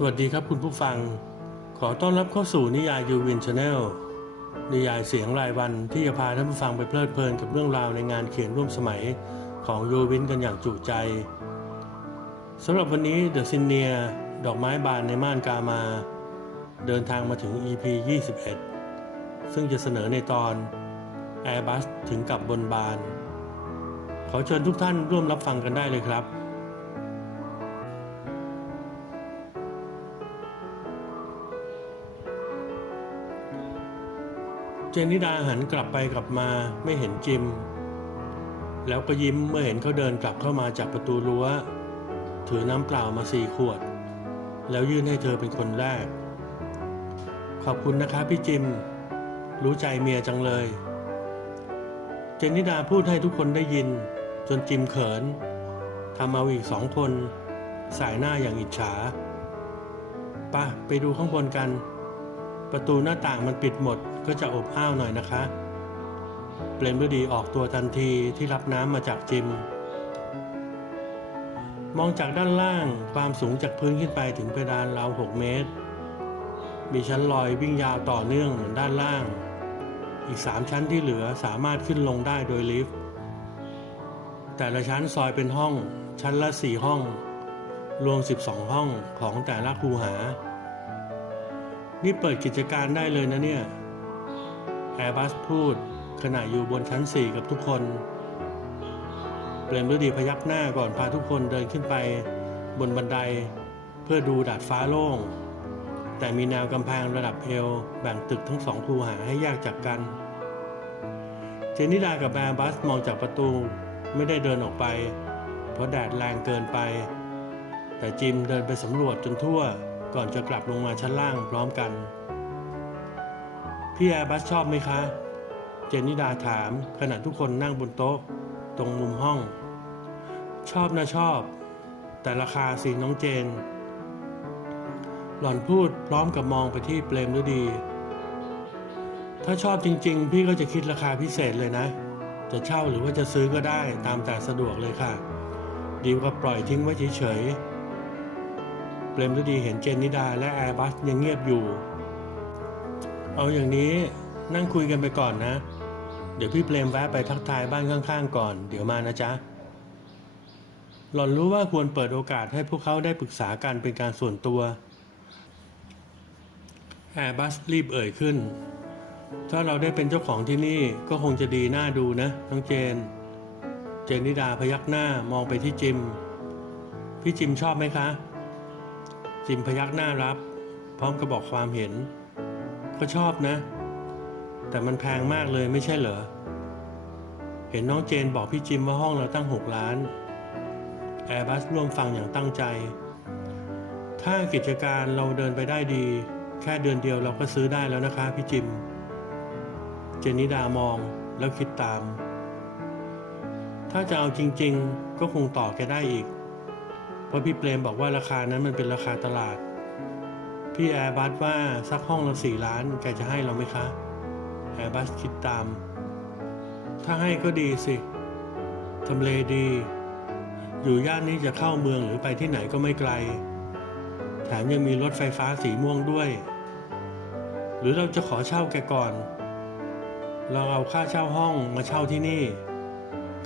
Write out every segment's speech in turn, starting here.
สวัสดีครับคุณผู้ฟัง ขอต้อนรับเข้าสู่นิยายยูวินชาแนลนิยายเสียงรายวันที่จะพาท่านผู้ฟังไปเพลิดเพลินกับเรื่องราวในงานเขียนร่วมสมัยของยูวินกันอย่างจุใจสำหรับวันนี้เดอะซินเนียดอกไม้บานในม่านกามา เดินทางมาถึง EP 21 ซึ่งจะเสนอในตอน Airbus ถึงกับบนบาน ขอเชิญทุกท่านร่วมรับฟังกันได้เลยครับ นนิดาหันกลับไปกลับมาไม่เห็นจิม แล้วก็ยิ้มเมื่อเห็นเขาเดินกลับเข้ามาจากประตูรั้ว ถือน้ำเปล่ามาสี่ขวด แล้วยื่นให้เธอเป็นคนแรก ขอบคุณนะคะพี่จิม รู้ใจเมียจังเลย เจนนิดาพูดให้ทุกคนได้ยิน จนจิมเขินทำเอาอีกสองคน สายหน้าอย่างอิจฉาป่ะไปดูข้างบนกัน ประตูหน้าต่างมันปิดหมด ก็จะอบอ้าวหน่อยนะคะเปลมฤดีออกตัวทันทีที่รับน้ำมาจากจิม มองจากด้านล่างความสูงจากพื้นขึ้นไปถึงเพดานราว 6 เมตร มีชั้นลอยวิ่งยาวต่อเนื่องเหมือนด้านล่าง อีก 3 ชั้นที่เหลือสามารถขึ้นลงได้โดยลิฟต์ แต่ละชั้นซอยเป็นห้อง ชั้นละ 4 ห้อง รวม 12 ห้องของแต่ละคูหา นี่เปิดกิจการได้เลยนะเนี่ย แอร์บัสพูด ขณะอยู่บนชั้น 4 กับทุกคนเปลมฤดีพยักหน้าก่อนพาทุกคนเดินขึ้นไปบนบันได เพื่อดูดาดฟ้าโล่ง แต่มีแนวกำแพงระดับเอวแบ่งตึกทั้งสองคูหาให้แยกจากกัน เจนิดากับแอร์บัสมองจากประตูไม่ได้เดินออกไป เพราะแดดแรงเกินไป แต่จิมเดินไปสำรวจจนทั่วก่อนจะกลับลงมาชั้นล่างพร้อมกัน พี่แอร์บัสชอบไหมคะ เจนนิดาถามขณะทุกคนนั่งบนโต๊ะ ตรงมุมห้อง ชอบนะชอบ แต่ราคาสิน้องเจน หล่อนพูดพร้อมกับมองไปที่เปลมฤดี ถ้าชอบจริง ๆ พี่ก็จะคิดราคาพิเศษเลยนะ จะเช่าหรือว่าจะซื้อก็ได้ตามแต่สะดวกเลยค่ะ ดีกว่าปล่อยทิ้งไว้เฉยๆเปรมฤดีเห็นเจนนิดาและแอร์บัสยังเงียบอยู่ เอาอย่างนี้นั่งคุยกันไปก่อนนะ เดี๋ยวพี่เปรมแวะไปทักทายบ้านข้างๆ ก่อน เดี๋ยวมานะจ๊ะ หล่อนรู้ว่าควรเปิดโอกาสให้พวกเขาได้ปรึกษากันเป็นการส่วนตัวแอร์บัสรีบเอ่ยขึ้น ถ้าเราได้เป็นเจ้าของที่นี่ก็คงจะดีน่าดูนะน้องเจน เจนนิดาพยักหน้ามองไปที่จิม พี่จิมชอบไหมคะ จิมพยักหน้ารับ พร้อมกับบอกความเห็น ก็ชอบนะ แต่มันแพงมากเลยไม่ใช่เหรอ เห็นน้องเจนบอกพี่จิมว่าห้องเราตั้ง 6 ล้านแอร์บัสร่วมฟังอย่างตั้งใจ ถ้ากิจการเราเดินไปได้ดี แค่เดือนเดียวเราก็ซื้อได้แล้วนะคะพี่จิม เจนนิดามองแล้วคิดตาม ถ้าจะเอาจริง ๆ ก็คงต่อแกได้อีก เพราะพี่เปรมบอกว่าราคานั้นมันเป็นราคาตลาด พี่แอร์บัสว่าสักห้องละสี่ล้านแกจะให้เราไหมคะแอร์บัสคิดตาม ถ้าให้ก็ดีสิทำเลดี อยู่ย่านนี้จะเข้าเมืองหรือไปที่ไหนก็ไม่ไกล แถมยังมีรถไฟฟ้าสีม่วงด้วย หรือเราจะขอเช่าแกก่อน เราเอาค่าเช่าห้องมาเช่าที่นี่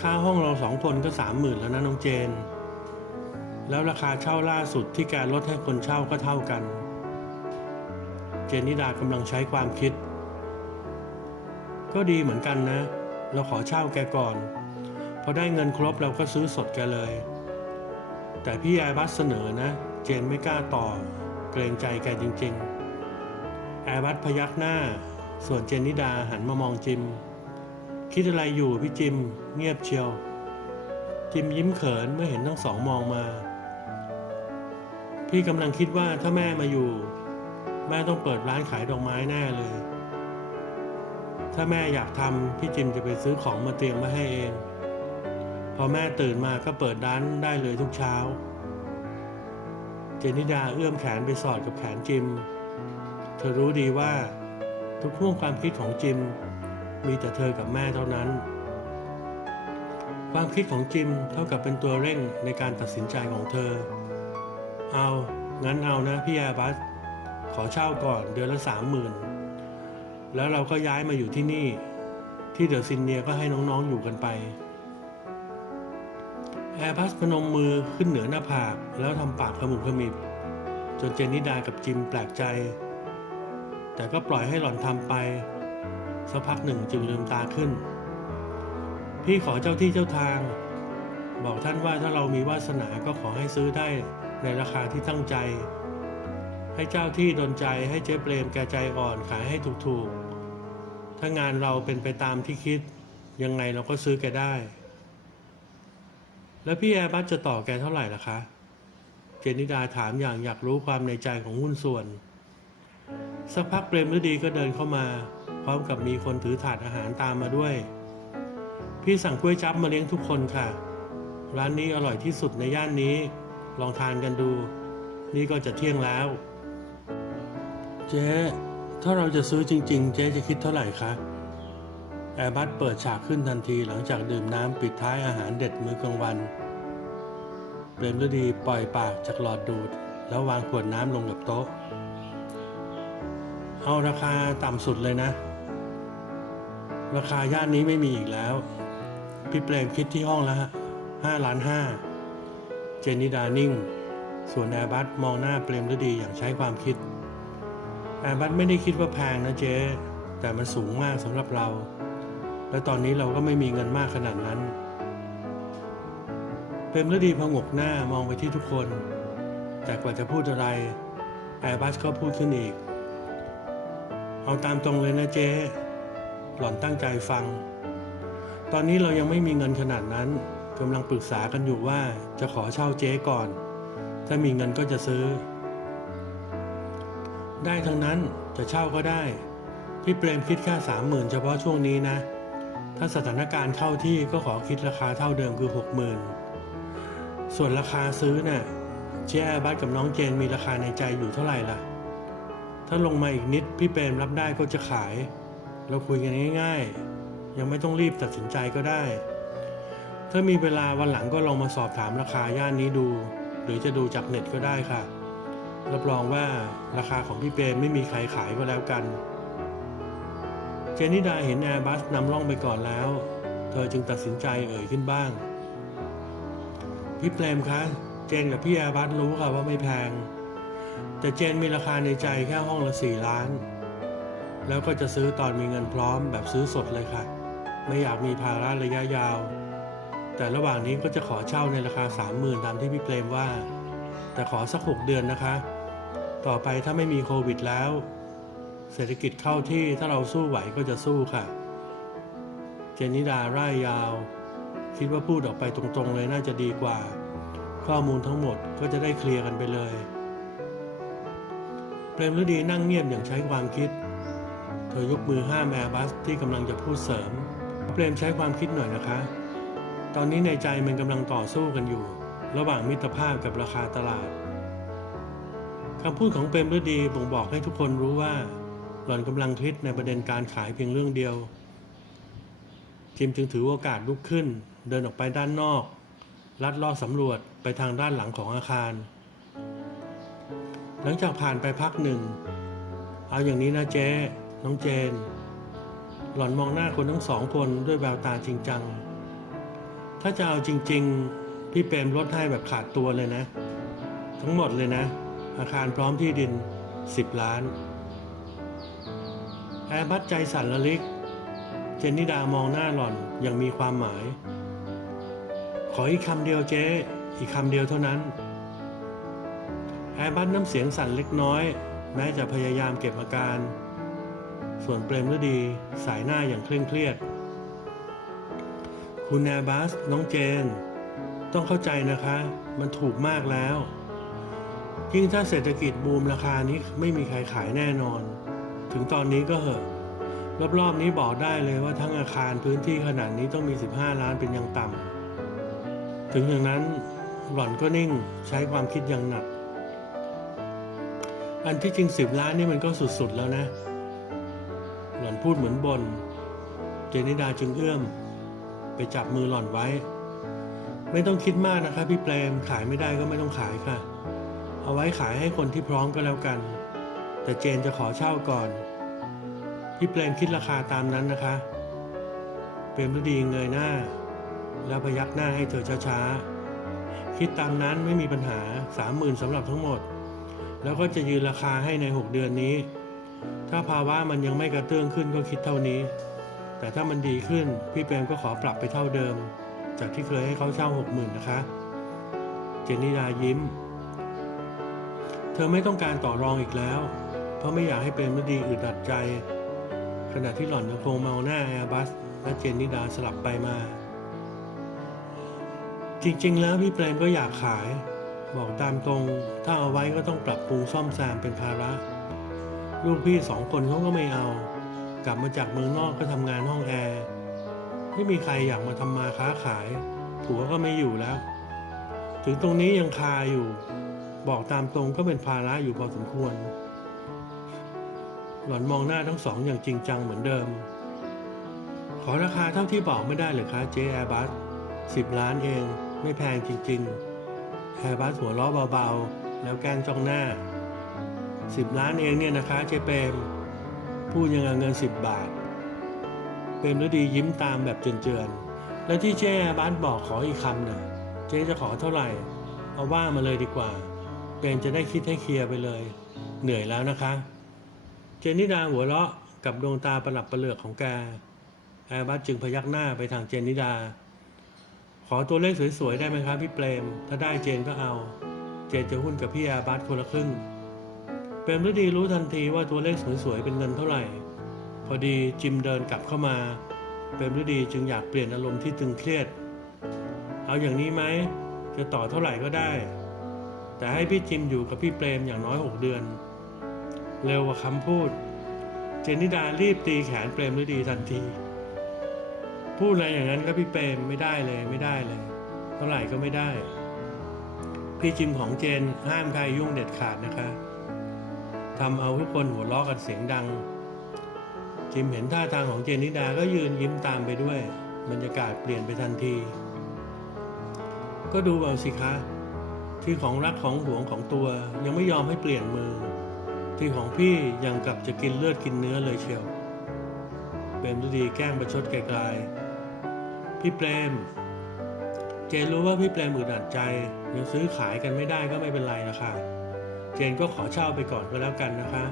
ค่าห้องเราสองคนก็สามหมื่นแล้วนะน้องเจน แล้วราคาเช่าล่าสุดที่แกลดให้คนเช่าก็เท่ากัน เจนนิดากำลังใช้ความคิด ก็ดีเหมือนกันนะ เราขอเช่าแกก่อน พอได้เงินครบเราก็ซื้อสดแกเลย แต่พี่แอร์บัสเสนอนะ เจนไม่กล้าต่อ เกรงใจแกจริงๆ แอร์บัสพยักหน้า ส่วนเจนนิดาหันมามองจิม คิดอะไรอยู่พี่จิม เงียบเชียว จิมยิ้มเขินเมื่อเห็นทั้งสองมองมา พี่กำลังคิดว่าถ้าแม่มาอยู่ แม่ต้องเปิดร้านขายดอกไม้แน่เลย ถ้าแม่อยากทำพี่จิมจะไปซื้อของมาเตรียมมาให้เอง พอแม่ตื่นมาก็เปิดร้านได้เลยทุกเช้า เจนิดาเอื้อมแขนไปสอดกับแขนจิม เธอรู้ดีว่าทุกห่วงความคิดของจิม มีแต่เธอกับแม่เท่านั้น ความคิดของจิมเท่ากับเป็นตัวเร่งในการตัดสินใจของเธอ เอา งั้นเอานะพี่แอร์บัส ขอเช่าก่อนเดือนละสามหมื่นแล้วเราก็ย้ายมาอยู่ที่นี่ ที่เดอะซินเนียก็ให้น้องๆอยู่กันไป แอร์บัสพนมมือขึ้นเหนือหน้าผากแล้วทำปากขมุบขมิบ จนเจนนิดากับจิมแปลกใจ แต่ก็ปล่อยให้หล่อนทำไป สักพักหนึ่งจึงลืมตาขึ้น พี่ขอเจ้าที่เจ้าทาง บอกท่านว่าถ้าเรามีวาสนาก็ขอให้ซื้อได้ในราคาที่ตั้งใจ ให้เจ้าที่ดนใจให้เจ๊เปรมแกใจอ่อนขายให้ถูกๆ ถ้างานเราเป็นไปตามที่คิด ยังไงเราก็ซื้อแกได้ แล้วพี่แอร์บัสจะต่อแกเท่าไหร่ล่ะคะ เจนิดาถามอย่างอยากรู้ความในใจของหุ้นส่วน สักพักเปรมฤดีก็เดินเข้ามา พร้อมกับมีคนถือถาดอาหารตามมาด้วย พี่สั่งกล้วยจับมาเลี้ยงทุกคนค่ะ ร้านนี้อร่อยที่สุดในย่านนี้ ลองทานกันดู นี่ก็จะเที่ยงแล้ว เจ๊ ถ้าเราจะซื้อจริง ๆ เจ๊จะคิดเท่าไหร่คะแอร์บัสเปิดฉากขึ้นทันทีหลังจากดื่มน้ำปิดท้ายอาหารเด็ดมื้อกลางวันเปรมฤดีปล่อยปากจากหลอดดูด แล้ววางขวดน้ำลงกับโต๊ะ เอาราคาต่ำสุดเลยนะ ราคาย่านนี้ไม่มีอีกแล้ว พี่เปรมคิดที่ห้องละห้าล้านห้าเจนนิดานิ่ง ส่วนแอร์บัสมองหน้าเปรมฤดีอย่างใช้ความคิด อร์บัสไม่ได้คิดว่าแพงนะเจ๊แต่มันสูงมากสำหรับเรา และตอนนี้เราก็ไม่มีเงินมากขนาดนั้นเปรมฤดีพงกหน้ามองไปที่ทุกคน แต่กว่าจะพูดอะไรแอร์บัสก็พูดขึ้นอีก เอาตามตรงเลยนะเจ๊หล่อนตั้งใจฟัง ตอนนี้เรายังไม่มีเงินขนาดนั้นกำลังปรึกษากันอยู่ว่าจะขอเช่าเจ๊ก่อน ถ้ามีเงินก็จะซื้อ ได้ทั้งนั้นจะเช่าก็ได้ พี่เปรมคิดแค่สามหมื่นเฉพาะช่วงนี้นะ ถ้าสถานการณ์เข้าที่ก็ขอคิดราคาเท่าเดิมคือหกหมื่นส่วนราคาซื้อน่ะเจ๊แอร์บัสกับน้องเจนมีราคาในใจอยู่เท่าไหร่ล่ะ ถ้าลงมาอีกนิดพี่เปรมรับได้ก็จะขาย เราคุยกันง่ายๆ ยังไม่ต้องรีบตัดสินใจก็ได้ ถ้ามีเวลาวันหลังก็ลองมาสอบถามราคาย่านนี้ดู หรือจะดูจากเน็ตก็ได้ค่ะ รับรองว่าราคาของพี่เปรมไม่มีใครขายก็แล้วกัน เจนิดาเห็นแอร์บัสนำร่องไปก่อนแล้ว เธอจึงตัดสินใจเอ่ยขึ้นบ้าง พี่เปรมคะ เจนกับพี่แอร์บัสรู้ค่ะว่าไม่แพง แต่เจนมีราคาในใจแค่ห้องละสี่ล้าน แล้วก็จะซื้อตอนมีเงินพร้อมแบบซื้อสดเลยค่ะ ไม่อยากมีภาระระยะยาว แต่ระหว่างนี้ก็จะขอเช่าในราคาสามหมื่นตามที่พี่เปรมว่า แต่ขอสักหกเดือนนะคะ ต่อไปถ้าไม่มีโควิดแล้ว เศรษฐกิจเข้าที่ถ้าเราสู้ไหวก็จะสู้ค่ะ เจนิดาร่ายยาว คิดว่าพูดออกไปตรงๆเลยน่าจะดีกว่า ข้อมูลทั้งหมดก็จะได้เคลียร์กันไปเลยเปรมฤดีนั่งเงียบอย่างใช้ความคิด เธอยกมือห้ามแอร์บัสที่กำลังจะพูดเสริม เปรมใช้ความคิดหน่อยนะคะ ตอนนี้ในใจมันกำลังต่อสู้กันอยู่ ระหว่างมิตรภาพกับราคาตลาดคำพูดของเปรมฤดีบ่งบอกให้ทุกคนรู้ว่า หล่อนกำลังคิดในประเด็นการขายเพียงเรื่องเดียวจิมจึงถือโอกาสลุกขึ้น เดินออกไปด้านนอก ลัดลอดสำรวจไปทางด้านหลังของอาคาร หลังจากผ่านไปพักหนึ่ง เอาอย่างนี้นะเจ๊ น้องเจน หล่อนมองหน้าคนทั้งสองคนด้วยแววตาจริงจัง ถ้าจะเอาจริง ๆ พี่เปรมลดให้แบบขาดตัวเลยนะ ทั้งหมดเลยนะ อาคารพร้อมที่ดิน 10 ล้าน แอร์บัสใจสั่นละลิก เจนนิดามองหน้าหล่อนอย่างมีความหมาย ขออีกคำเดียวเจ๊อีกคำเดียวเท่านั้น แอร์บัสน้ำเสียงสั่นเล็กน้อย แม้จะพยายามเก็บอาการ ส่วนเปรมฤดีสายหน้าอย่างเคร่งเครียด คุณแอร์บัสน้องเจน ต้องเข้าใจนะคะ มันถูกมากแล้ว ยิ่งถ้าเศรษฐกิจบูมราคานี้ไม่มีใครขายแน่นอน ถึงตอนนี้ก็เหอะรอบๆนี้บอกได้เลยว่าทั้งอาคารพื้นที่ขนาดนี้ต้องมี 15 ล้านเป็นอย่างต่ำถึงอย่างนั้นหล่อนก็นิ่งใช้ความคิดอย่างหนัก อันที่จริง 10 ล้านนี่มันก็สุดๆแล้วนะ หล่อนพูดเหมือนบน เจนิดาจึงเอื้อม ไปจับมือหล่อนไว้ ไม่ต้องคิดมากนะคะพี่เปรมขายไม่ได้ก็ไม่ต้องขายค่ะ เอาไว้ขายให้คนที่พร้อมก็แล้วกัน แต่เจนจะขอเช่าก่อน พี่เปรมคิดราคาตามนั้นนะคะ เปรมฤดีเงยหน้า แล้วพยักหน้าให้เธอช้าๆ คิดตามนั้นไม่มีปัญหาสามหมื่นสำหรับทั้งหมด แล้วก็จะยืนราคาให้ใน 6 เดือนนี้ ถ้าภาวะมันยังไม่กระเตื้องขึ้นก็คิดเท่านี้ แต่ถ้ามันดีขึ้นพี่เปรมก็ขอปรับไปเท่าเดิม จากที่เคยให้เขาเช่าหกหมื่นนะคะ เจนนิดายิ้ม เธอไม่ต้องการต่อรองอีกแล้ว เพราะไม่อยากให้เปรมดีอึดอัดใจ ขณะที่หล่อนยังคงเมาหน้าแอร์บัสและเจนนิดาสลับไปมา จริงๆ แล้วพี่เปรมก็อยากขาย บอกตามตรง ถ้าเอาไว้ก็ต้องปรับปรุงซ่อมแซมเป็นภาระ ลูกพี่สองคนเขาก็ไม่เอา กลับมาจากเมืองนอกก็ทำงานห้องแอร์ ไม่มีใครอยากมาทำมาค้าขาย ผัวก็ไม่อยู่แล้ว ถึงตรงนี้ยังคาอยู่ บอกตามตรงก็เป็นภาระอยู่พอสมควร หล่อนมองหน้าทั้งสองอย่างจริงจังเหมือนเดิม ขอราคาเท่าที่บอกไม่ได้เลยคะเจแอร์บัสสิบล้านเองไม่แพงจริงๆแอร์บัสหัวล้อเบาๆ แล้วแกล้งจ้องหน้าสิบล้านเองเนี่ยนะคะเจเปมพูดยังเงินสิบบาท เปรมฤดียิ้มตามแบบเจือนๆ แล้วที่เจ๊แอร์บัสบอกขออีกคำน่ะ เจ๊จะขอเท่าไหร่ เอาว่ามาเลยดีกว่าเปรมจะได้คิดให้เคลียร์ไปเลย เหนื่อยแล้วนะคะ เจนนิดาหัวเราะกับดวงตาประหลับประเหลือกของแกแอร์บัสจึงพยักหน้าไปทางเจนนิดา ขอตัวเลขสวยๆ ได้ไหมครับพี่เปรม ถ้าได้เจนก็เอา เจนจะหุ้นกับพี่แอร์บัสคนละครึ่งเปรมฤดีรู้ทันทีว่าตัวเลขสวยๆ เป็นเงินเท่าไหร่ พอดีจิมเดินกลับเข้ามาเปรมฤดีจึงอยากเปลี่ยนอารมณ์ที่ตึงเครียด เอาอย่างนี้ไหมจะต่อเท่าไหร่ก็ได้ แต่ให้พี่จิมอยู่กับพี่เปรมอย่างน้อยหกเดือน เร็วกว่าคำพูด เจนนิดารีบตีแขนเปรมฤดีทันที พูดอะไรอย่างนั้นก็พี่เปรมไม่ได้เลยไม่ได้เลย เท่าไหร่ก็ไม่ได้ พี่จิมของเจนห้ามใครยุ่งเด็ดขาดนะคะทำเอาทุกคนหัวเราะกันเสียงดัง จิมเห็นท่าทางของเจนิดาก็ยืนยิ้มตามไปด้วย บรรยากาศเปลี่ยนไปทันที ก็ดูเอาสิคะ ที่ของรักของหวงของตัวยังไม่ยอมให้เปลี่ยนมือ ที่ของพี่ยังกลับจะกินเลือดกินเนื้อเลยเชียวเปรมฤดีแกล้งประชดไกลๆพี่เปรม เจนรู้ว่าพี่เปรมอึดอัดใจ ยังซื้อขายกันไม่ได้ก็ไม่เป็นไรนะคะเจนก็ขอเช่าไปก่อนก็แล้วกันนะคะ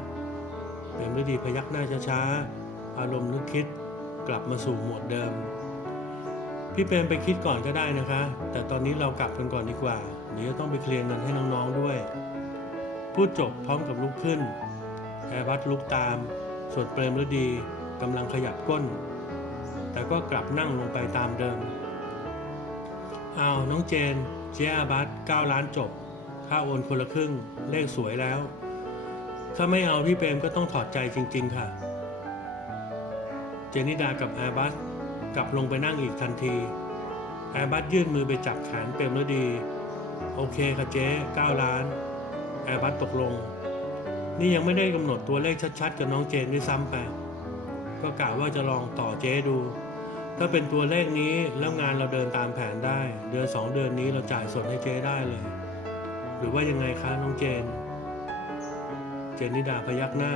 เปรมฤดีพยักหน้าช้าๆ อารมณ์นึกคิดกลับมาสู่หมวดเดิม พี่เปรมไปคิดก่อนก็ได้นะคะ แต่ตอนนี้เรากลับกันก่อนดีกว่า เดี๋ยวต้องไปเคลียร์เงินให้น้องๆด้วย พูดจบพร้อมกับลุกขึ้นแอร์บัสลุกตาม ส่วนเปรมฤดีกำลังขยับก้น แต่ก็กลับนั่งลงไปตามเดิมอ้าวน้องเจน เจ๊อาบัส9ล้านจบ ค่าโอนคนละครึ่ง เลขสวยแล้ว ถ้าไม่เอาพี่เปรมก็ต้องถอดใจจริง ๆ ค่ะ เจนิดากับแอร์บัสกลับลงไปนั่งอีกทันที แอร์บัสยื่นมือไปจับแขนเปรมฤดี โอเคค่ะเจ๊9ล้าน แอร์บัสตกลง นี่ยังไม่ได้กำหนดตัวเลขชัดๆ กับน้องเจนด้วยซ้ำไป ก็กะว่าจะลองต่อเจ๊ดู ถ้าเป็นตัวเลขนี้แล้วงานเราเดินตามแผนได้ เดือนสองเดือนนี้เราจ่ายสดให้เจ๊ได้เลย หรือว่ายังไงคะน้องเจน เจนนิดาพยักหน้า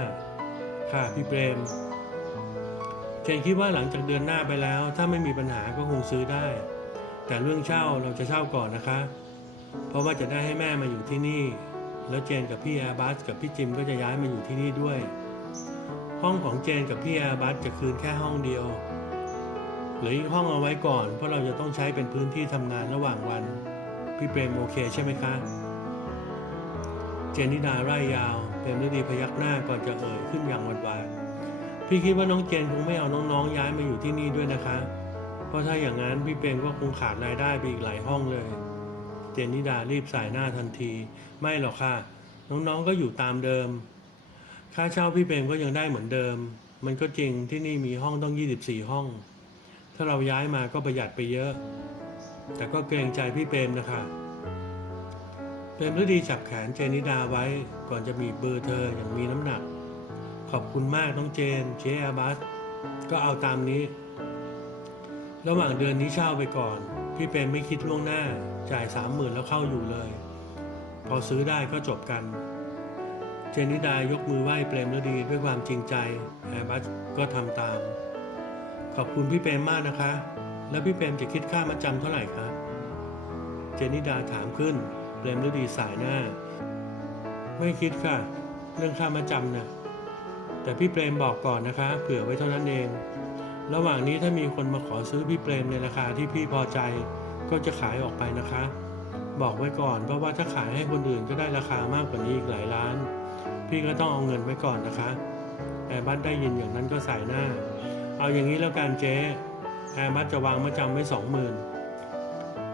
ค่ะพี่เปรม เจนคิดว่าหลังจากเดือนหน้าไปแล้ว ถ้าไม่มีปัญหาก็คงซื้อได้ แต่เรื่องเช่าเราจะเช่าก่อนนะคะ เพราะว่าจะได้ให้แม่มาอยู่ที่นี่ แล้วเจนกับพี่แอร์บัสกับพี่จิมก็จะย้ายมาอยู่ที่นี่ด้วย ห้องของเจนกับพี่แอร์บัสจะคืนแค่ห้องเดียวเหลืออีกห้องเอาไว้ก่อน เพราะเราจะต้องใช้เป็นพื้นที่ทำงานระหว่างวัน พี่เปรมโอเคใช่ไหมคะ เจนนิดาไร่ยาวเปรมฤดีพยักหน้าก่อนจะเอ่ยขึ้นอย่างหวานหวาน พี่คิดว่าน้องเจนคงไม่เอาน้องๆ ย้ายมาอยู่ที่นี่ด้วยนะคะ เพราะถ้าอย่างนั้นพี่เปรมก็คงขาดรายได้ไปอีกหลายห้องเลย เจนนิดารีบสายหน้าทันที ไม่หรอกค่ะ น้องๆก็อยู่ตามเดิม ค่าเช่าพี่เปรมก็ยังได้เหมือนเดิม มันก็จริงที่นี่มีห้องต้อง 24 ห้อง ถ้าเราย้ายมาก็ประหยัดไปเยอะ แต่ก็เกรงใจพี่เปรมนะคะเปรมฤดีจับแขนเจนิดาไว้ก่อนจะมีบเบอร์เธออย่างมีน้ำหนัก ขอบคุณมากน้องเจนเจอาบัสก็เอาตามนี้ ระหว่างเดือนนี้เช่าไปก่อน พี่เปรมไม่คิดล่วงหน้า จ่ายสามหมื่นแล้วเข้าอยู่เลย พอซื้อได้ก็จบกัน เจนิดายกมือไหว้เปรมฤดีด้วยความจริงใจแอบัสก็ทำตาม ขอบคุณพี่เปรมมากนะคะ แล้วพี่เปรมจะคิดค่ามาจำเท่าไหร่คะเจนิดาถามขึ้นเปรมฤดีสายหน้า ไม่คิดค่ะ เรื่องค่ามาจำน่ะ แต่พี่เปรมบอกก่อนนะคะ เผื่อไว้เท่านั้นเอง ระหว่างนี้ถ้ามีคนมาขอซื้อพี่เปรมในราคาที่พี่พอใจ ก็จะขายออกไปนะคะ บอกไว้ก่อนเพราะว่าถ้าขายให้คนอื่นก็ได้ราคามากกว่านี้อีกหลายล้าน พี่ก็ต้องเอาเงินไว้ก่อนนะคะแอร์บัสได้ยินอย่างนั้นก็ใส่หน้า เอาอย่างนี้แล้วกันเจ๊แอร์บัสจะวางมาจำไว้สองหมื่น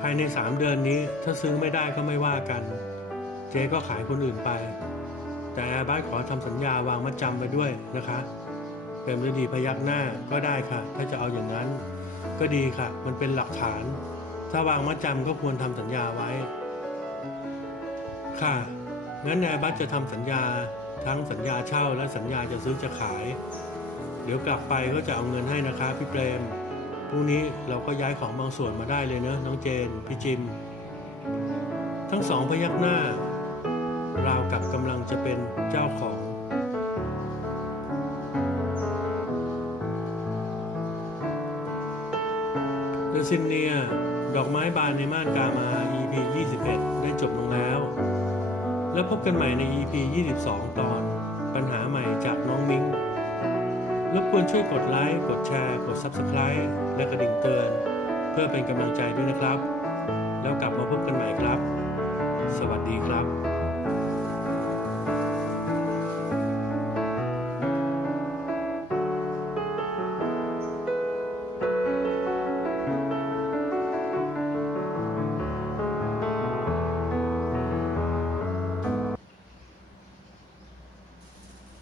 ภายในสามเดือนนี้ถ้าซื้อไม่ได้ก็ไม่ว่ากัน เจ๊ก็ขายคนอื่นไป แต่แอร์บัสขอทำสัญญาวางมาจำไว้ด้วยนะคะเป็นฤดีพยักหน้าก็ได้ค่ะ ถ้าจะเอาอย่างนั้น ก็ดีค่ะ มันเป็นหลักฐาน ถ้าวางมาจำก็ควรทำสัญญาไว้ ค่ะงั้นแอร์บัสจะทำสัญญาทั้งสัญญาเช่าและสัญญาจะซื้อจะขาย เดี๋ยวกลับไปก็จะเอาเงินให้นะคะพี่เปรมพรุ่งนี้เราก็ย้ายของบางส่วนมาได้เลยเนอะน้องเจน พี่จิม ทั้งสองพยักหน้า ราวกับกำลังจะเป็นเจ้าของ เดอะซินเนีย ดอกไม้บานในม่านกามา EP 21 ได้จบลงแล้ว แล้วพบกันใหม่ใน EP 22 ตอน ปัญหาใหม่จากน้องมิ้งรบกวนช่วยกดไลค์ กดแชร์ กด Subscribe และกระดิ่งเตือน เพื่อเป็นกำลังใจด้วยนะครับ แล้วกลับมาพบกันใหม่ครับ สวัสดีครับ